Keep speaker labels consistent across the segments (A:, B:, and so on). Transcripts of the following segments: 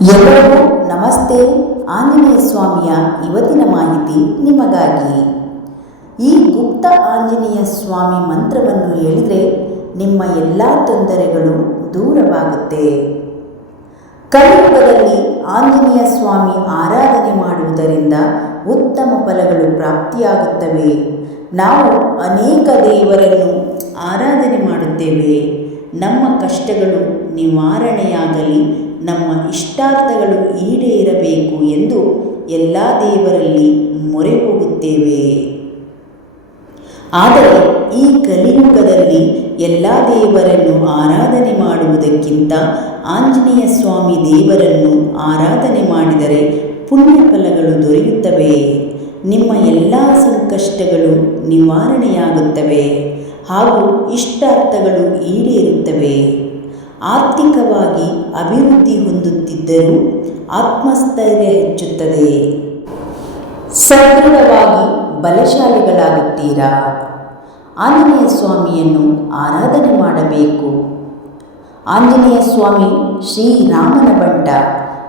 A: ಎಲ್ಲರಿಗೂ ನಮಸ್ತೆ. ಆಂಜನೇಯ ಸ್ವಾಮಿಯ ಇವತ್ತಿನ ಮಾಹಿತಿ ನಿಮಗಾಗಿ. ಈ ಗುಪ್ತ ಆಂಜನೇಯ ಸ್ವಾಮಿ ಮಂತ್ರವನ್ನು ಹೇಳಿದರೆ ನಿಮ್ಮ ಎಲ್ಲ ತೊಂದರೆಗಳು ದೂರವಾಗುತ್ತೆ. ಕಲಿಯುಗದಲ್ಲಿ ಆಂಜನೇಯ ಸ್ವಾಮಿ ಆರಾಧನೆ ಮಾಡುವುದರಿಂದ ಉತ್ತಮ ಫಲಗಳು ಪ್ರಾಪ್ತಿಯಾಗುತ್ತವೆ. ನಾವು ಅನೇಕ ದೇವರನ್ನು ಆರಾಧನೆ ಮಾಡುತ್ತೇವೆ. ನಮ್ಮ ಕಷ್ಟಗಳು ನಿವಾರಣೆಯಾಗಲಿ, ನಮ್ಮ ಇಷ್ಟಾರ್ಥಗಳು ಈಡೇರಬೇಕು ಎಂದು ಎಲ್ಲ ದೇವರಲ್ಲಿ ಮೊರೆ ಹೋಗುತ್ತೇವೆ ಆದರೆ ಈ ಕಲಿಯುಗದಲ್ಲಿ ಎಲ್ಲ ದೇವರನ್ನು ಆರಾಧನೆ ಮಾಡುವುದಕ್ಕಿಂತ ಆಂಜನೇಯ ಸ್ವಾಮಿ ದೇವರನ್ನು ಆರಾಧನೆ ಮಾಡಿದರೆ ಪುಣ್ಯ ಫಲಗಳು ದೊರೆಯುತ್ತವೆ. ನಿಮ್ಮ ಎಲ್ಲ ಸಂಕಷ್ಟಗಳು ನಿವಾರಣೆಯಾಗುತ್ತವೆ ಹಾಗೂ ಇಷ್ಟಾರ್ಥಗಳು ಈಡೇರುತ್ತವೆ. ಆರ್ಥಿಕವಾಗಿ ಅಭಿವೃದ್ಧಿ ಹೊಂದುತ್ತಿದ್ದರೂ ಆತ್ಮಸ್ಥೈರ್ಯ ಹೆಚ್ಚುತ್ತದೆ. ಸದೃಢವಾಗಿ ಬಲಶಾಲಿಗಳಾಗುತ್ತೀರಾ? ಆಂಜನೇಯ ಸ್ವಾಮಿಯನ್ನು ಆರಾಧನೆ ಮಾಡಬೇಕು. ಆಂಜನೇಯ ಸ್ವಾಮಿ ಶ್ರೀರಾಮನ ಬಂಟ.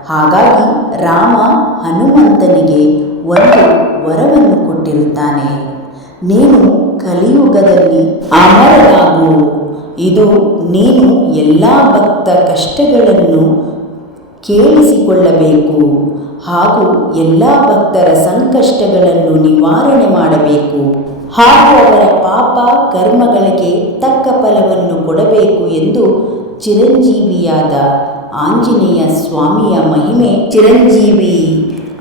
A: ಹಾಗಾಗಿ ರಾಮ ಹನುಮಂತನಿಗೆ ಒಂದು ವರವನ್ನು ಕೊಟ್ಟಿರುತ್ತಾನೆ. ನೀನು ಕಲಿಯುಗದಲ್ಲಿ ಅಮರನಾಗು ಇದು ನೀನು ಎಲ್ಲ ಭಕ್ತ ಕಷ್ಟಗಳನ್ನು ಕೇಳಿಸಿಕೊಳ್ಳಬೇಕು ಹಾಗೂ ಎಲ್ಲ ಭಕ್ತರ ಸಂಕಷ್ಟಗಳನ್ನು ನಿವಾರಣೆ ಮಾಡಬೇಕು. ಹಾಗೂ ಅವರ ಪಾಪ ಕರ್ಮಗಳಿಗೆ ತಕ್ಕ ಫಲವನ್ನು ಕೊಡಬೇಕು ಎಂದು ಚಿರಂಜೀವಿಯಾದ ಆಂಜನೇಯ ಸ್ವಾಮಿಯ ಮಹಿಮೆ. ಚಿರಂಜೀವಿ,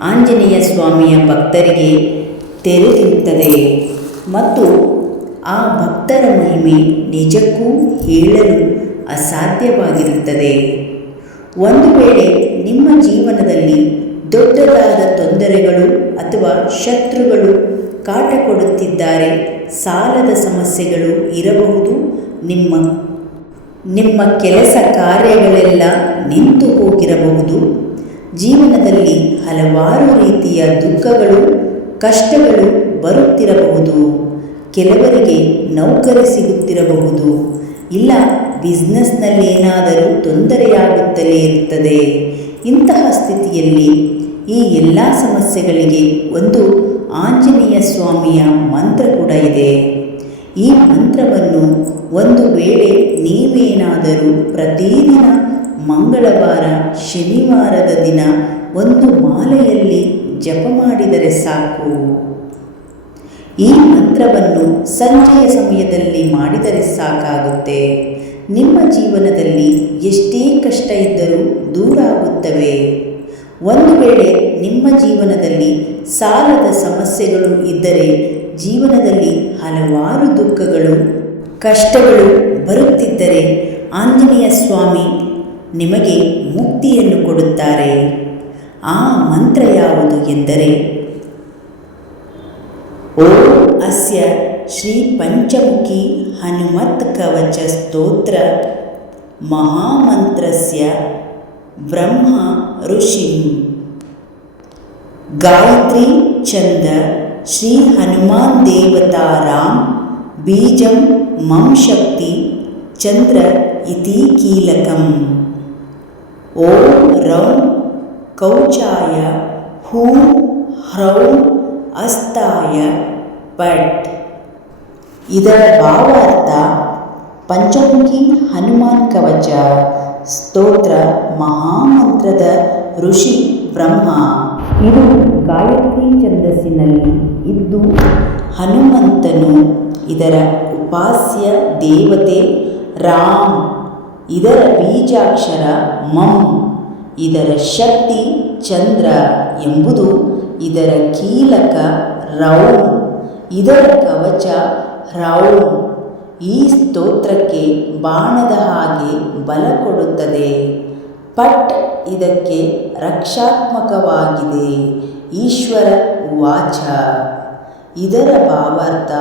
A: ಆಂಜನೇಯ ಸ್ವಾಮಿಯ ಭಕ್ತರಿಗೆ ತೆರೆದಿರುತ್ತದೆ. ಮತ್ತು ಆ ಭಕ್ತರ ಮಹಿಮೆ ನಿಜಕ್ಕೂ ಹೇಳಲು ಅಸಾಧ್ಯವಾಗಿರುತ್ತದೆ. ಒಂದು ವೇಳೆ ನಿಮ್ಮ ಜೀವನದಲ್ಲಿ ದೊಡ್ಡದಾದ ತೊಂದರೆಗಳು ಅಥವಾ ಶತ್ರುಗಳು ಕಾಟ ಕೊಡುತ್ತಿದ್ದಾರೆ, ಸಾಲದ ಸಮಸ್ಯೆಗಳು ಇರಬಹುದು. ನಿಮ್ಮ ನಿಮ್ಮ ಕೆಲಸ ಕಾರ್ಯಗಳೆಲ್ಲ ನಿಂತು ಹೋಗಿರಬಹುದು. ಜೀವನದಲ್ಲಿ ಹಲವಾರು ರೀತಿಯ ದುಃಖಗಳು, ಕಷ್ಟಗಳು ಬರುತ್ತಿರಬಹುದು. ಕೆಲವರಿಗೆ ನೌಕರಿ ಸಿಗುತ್ತಿರಬಹುದು. ಇಲ್ಲ ಬಿಸ್ನೆಸ್ನಲ್ಲಿ ಏನಾದರೂ ತೊಂದರೆಯಾಗುತ್ತಲೇ ಇರುತ್ತದೆ. ಇಂತಹ ಸ್ಥಿತಿಯಲ್ಲಿ ಈ ಎಲ್ಲ ಸಮಸ್ಯೆಗಳಿಗೆ ಒಂದು ಆಂಜನೇಯ ಸ್ವಾಮಿಯ ಮಂತ್ರ ಕೂಡ ಇದೆ. ಈ ಮಂತ್ರವನ್ನು ಒಂದು ವೇಳೆ ನೀವೇನಾದರೂ ಪ್ರತಿದಿನ ಮಂಗಳವಾರ, ಶನಿವಾರದ ದಿನ ಒಂದು ಮಾಲೆಯಲ್ಲಿ ಜಪ ಮಾಡಿದರೆ ಸಾಕು. ಈ ಮಂತ್ರವನ್ನು ಸಂಜೆಯ ಸಮಯದಲ್ಲಿ ಮಾಡಿದರೆ ಸಾಕಾಗುತ್ತೆ. ನಿಮ್ಮ ಜೀವನದಲ್ಲಿ ಎಷ್ಟೇ ಕಷ್ಟ ಇದ್ದರೂ ದೂರ ಆಗುತ್ತವೆ. ಒಂದು ವೇಳೆ ನಿಮ್ಮ ಜೀವನದಲ್ಲಿ ಸಾಲದ ಸಮಸ್ಯೆಗಳು ಇದ್ದರೆ ಜೀವನದಲ್ಲಿ ಹಲವಾರು ದುಃಖಗಳು, ಕಷ್ಟಗಳು ಬರುತ್ತಿದ್ದರೆ ಆಂಜನೇಯ ಸ್ವಾಮಿ ನಿಮಗೆ ಮುಕ್ತಿಯನ್ನು ಕೊಡುತ್ತಾರೆ. ಆ ಮಂತ್ರ ಯಾವುದು ಎಂದರೆ ॐ अस्य श्रीपञ्चमुखी हनुमत्कवचस्तोत्र महामन्त्रस्य ब्रह्मा ऋषिः। गायत्री छन्द चन्द श्रीहनुमान्देवतारां बीजं मं शक्ति चन्द्र इति कीलकम्। ॐ रौं कौचाय हूं ह्रौं ಅಸ್ತಾಯ ಪಟ್ ಇದರ ಭಾವಾರ್ಥ ಪಂಚಮುಖಿ ಹನುಮಾನ್ ಕವಚ. ಸ್ತೋತ್ರ ಮಹಾಮಂತ್ರದ ಋಷಿ ಬ್ರಹ್ಮ. ಇದು ಗಾಯತ್ರಿ ಛಂದಸ್ಸಿನಲ್ಲಿ ಇದ್ದು ಹನುಮಂತನು ಇದರ ಉಪಾಸ್ಯ ದೇವತೆ ರಾಮ್. ಇದರ ಬೀಜಾಕ್ಷರ ಮಂ ಇದರ ಶಕ್ತಿ ಚಂದ್ರ ಎಂಬುದು ಇದರ ಕೀಲಕ ರೌಂ, ಇದರ ಕವಚ ರೌಂ. ಈ ಸ್ತೋತ್ರಕ್ಕೆ ಬಾಣದ ಹಾಗೆ ಬಲ ಕೊಡುತ್ತದೆ. ಪಟ್ ಇದಕ್ಕೆ ರಕ್ಷಾತ್ಮಕವಾಗಿದೆ. ಈಶ್ವರ ವಾಚ. ಇದರ ಭಾವಾರ್ಥ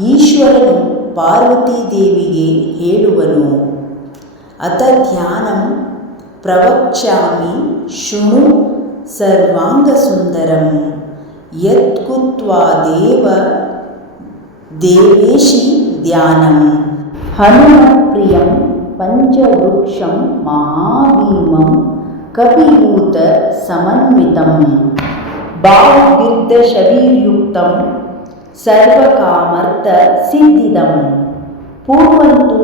A: ಈಶ್ವರನು ಪಾರ್ವತೀದೇವಿಗೆ ಹೇಳುವನು. ಅತ ಧ್ಯಾನಂ ಪ್ರವಕ್ಷ್ಯಾಮಿ ಶೃಣು सर्वाङ्गसुन्दरं यत्कुत्वा देव देवेशि ध्यानं हनुमत्प्रियं पञ्चवृक्षं महाभीमं कपियूतसमन्वितं बाहुबिद्धशरीरयुक्तं सर्वकामर्थसिद्धिदं पूर्वन्तु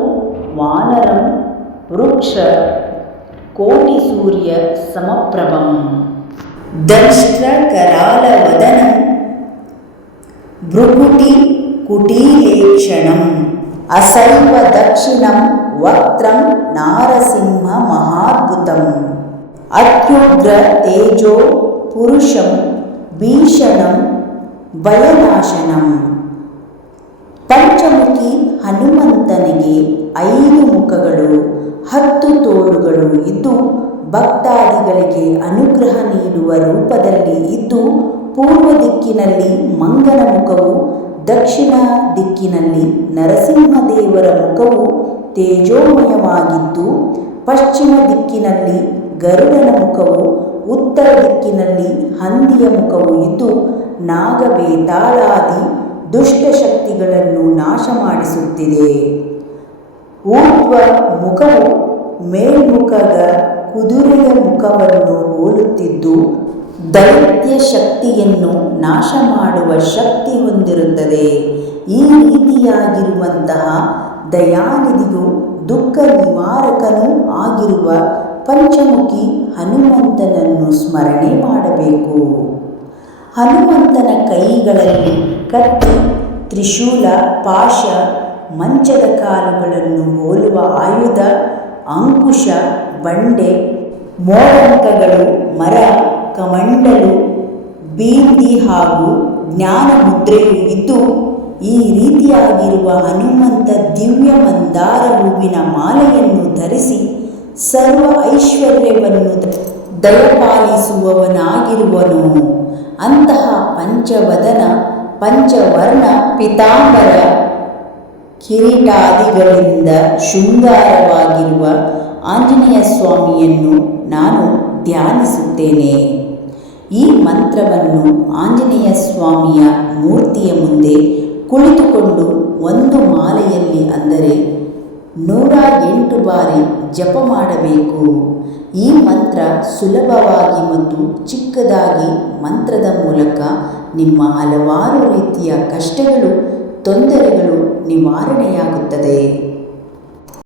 A: वानरं वृक्ष कोटिसूर्यसमप्रभम् ಕೋಟಿಸೂರ್ಯ ಸಮಪ್ರಭಂ ದಂಷ್ಟ್ರಕರಾಲವದನಂ ಭ್ರುಕುಟಿ ಕುಟೀಲೇಕ್ಷಣಂ ಅಸೈವ ದಕ್ಷಿಣಂ ವಕ್ರಂ ನಾರಸಿಂಹ ಮಹಾದ್ಭುತಂ ಅತ್ಯುಗ್ರ ತೇಜೋ ಪುರುಷಂ ಭೀಷಣಂ ಭಯನಾಶನಂ ಪಂಚಮುಖಿ ಹನುಮಂತನಿಗೆ ಐದು ಮುಖಗಳು, ಹತ್ತು ತೋಳುಗಳು ಇದ್ದು ಭಕ್ತಾದಿಗಳಿಗೆ ಅನುಗ್ರಹ ನೀಡುವ ರೂಪದಲ್ಲಿ ಇದ್ದು ಪೂರ್ವ ದಿಕ್ಕಿನಲ್ಲಿ ಮಂಗನ ಮುಖವು, ದಕ್ಷಿಣ ದಿಕ್ಕಿನಲ್ಲಿ ನರಸಿಂಹದೇವರ ಮುಖವು ತೇಜೋಮಯವಾಗಿದ್ದು, ಪಶ್ಚಿಮ ದಿಕ್ಕಿನಲ್ಲಿ ಗರುಡನ ಮುಖವು, ಉತ್ತರ ದಿಕ್ಕಿನಲ್ಲಿ ಹಂದಿಯ ಮುಖವು ಇದ್ದು, ನಾಗಬೇತಾಳಾದಿ ದುಷ್ಟಶಕ್ತಿಗಳನ್ನು ನಾಶ ಮಾಡಿಸುತ್ತಿದೆ ಊರ್ಧ್ವ ಮುಖವು ಮೇಲ್ಮುಖದ ಕುದುರೆಯ ಮುಖವನ್ನು ಹೋಲುತ್ತಿದ್ದು ದೈತ್ಯ ಶಕ್ತಿಯನ್ನು ನಾಶ ಮಾಡುವ ಶಕ್ತಿ ಹೊಂದಿರುತ್ತದೆ. ಈ ರೀತಿಯಾಗಿರುವಂತಹ ದಯಾನಿಧಿಯು ದುಃಖ ನಿವಾರಕನೂ ಆಗಿರುವ ಪಂಚಮುಖಿ ಹನುಮಂತನನ್ನು ಸ್ಮರಣೆ ಮಾಡಬೇಕು. ಹನುಮಂತನ ಕೈಗಳಲ್ಲಿ ಕತ್ತಿ ತ್ರಿಶೂಲ, ಪಾಶ, ಮಂಚದ ಕಾಲುಗಳನ್ನು ಹೋಲುವ ಆಯುಧ, ಅಂಕುಶ ಬಂಡೆ, ಮೋಡಂಕಗಳು, ಮರ, ಕಮಂಡಲು, ಬೀದಿ ಹಾಗೂ ಜ್ಞಾನ ಮುದ್ರೆಯು ಇದ್ದು, ಈ ರೀತಿಯಾಗಿರುವ ಹನುಮಂತ ದಿವ್ಯ ಮಂದಾರ ಹೂವಿನ ಮಾಲೆಯನ್ನು ಧರಿಸಿ ಸರ್ವ ಐಶ್ವರ್ಯವನ್ನು ದಯಪಾಲಿಸುವವನಾಗಿರುವನು. ಅಂತಹ ಪಂಚವದನ, ಪಂಚವರ್ಣ, ಪಿತಾಂಬರ ಕಿರೀಟಾದಿಗಳಿಂದ ಶೃಂಗಾರವಾಗಿರುವ ಸ್ವಾಮಿಯನ್ನು ನಾನು ಧ್ಯಾನಿಸುತ್ತೇನೆ. ಈ ಮಂತ್ರವನ್ನು ಆಂಜನೇಯ ಸ್ವಾಮಿಯ ಮೂರ್ತಿಯ ಮುಂದೆ ಕುಳಿತುಕೊಂಡು ಒಂದು ಮಾಲೆಯಲ್ಲಿ ಅಂದರೆ ನೂರ ಎಂಟು ಬಾರಿ ಜಪ ಮಾಡಬೇಕು. ಈ ಮಂತ್ರ ಸುಲಭವಾಗಿ ಮತ್ತು ಚಿಕ್ಕದಾಗಿ ಮಂತ್ರದ ಮೂಲಕ ನಿಮ್ಮ ಹಲವಾರು ರೀತಿಯ ಕಷ್ಟಗಳು, ತೊಂದರೆಗಳು ನಿವಾರಣೆಯಾಗುತ್ತದೆ.